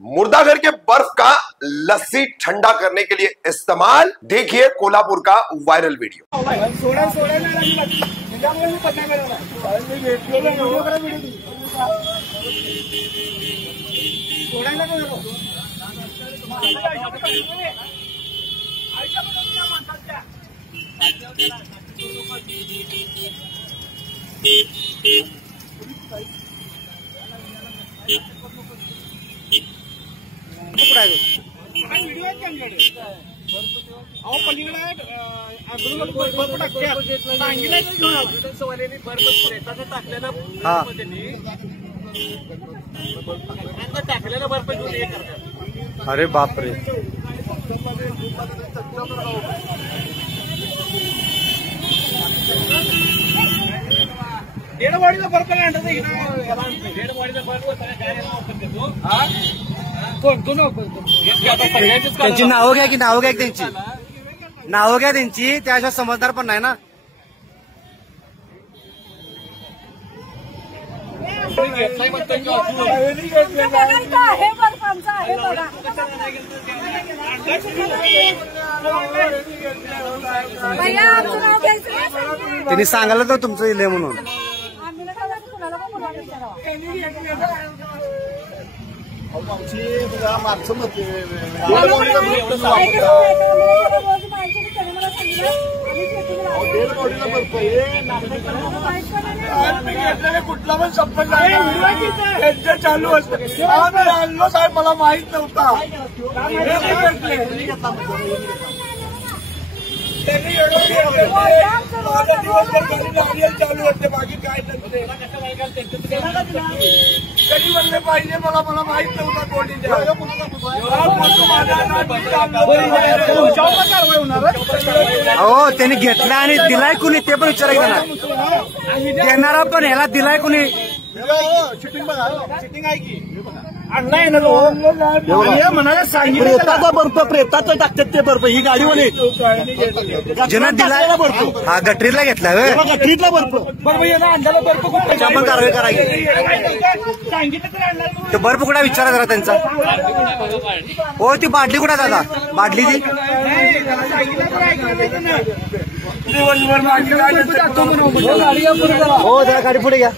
मुर्दाघर के बर्फ का लस्सी ठंडा करने के लिए इस्तेमाल। देखिए कोल्हापुर का वायरल वीडियो। अरे बाप रे, डेडवाडीचा बर्फ त्यांची नावं घ्या की नावं घ्या, त्यांची नावं घ्या त्यांची, त्याशिवाय समजदार पण नाही ना. त्यांनी सांगायला तर तुमचं इले म्हणून. कुठला पण शब्द चालू असतं. साहेब मला माहित नव्हता. चालू असते, बाकी काय नसते. कधी म्हणले पाहिजे मला माहित नव्हता. हो, त्यांनी घेतला आणि दिलाय कुणी ते पण विचारायचं ना. देणारा पण ह्याला दिलाय कुणी. सिटिंग आहे की म्हणाला सांगितलं बर्फ प्रेताचं टाकतात ते बर्फ. ही गाडीवाले ज्यांना दिलाय बर्फ, हा गटरीला घेतला, गटरीतला बर्फ बर्फ आणलेला बर्फ आपण कारवाई करायची. ते बर्फ कुठे विचारा जरा त्यांचा. हो, ती बाटली कुठे दादा, बाटली ती हो, जरा गाडी पुढे घ्या.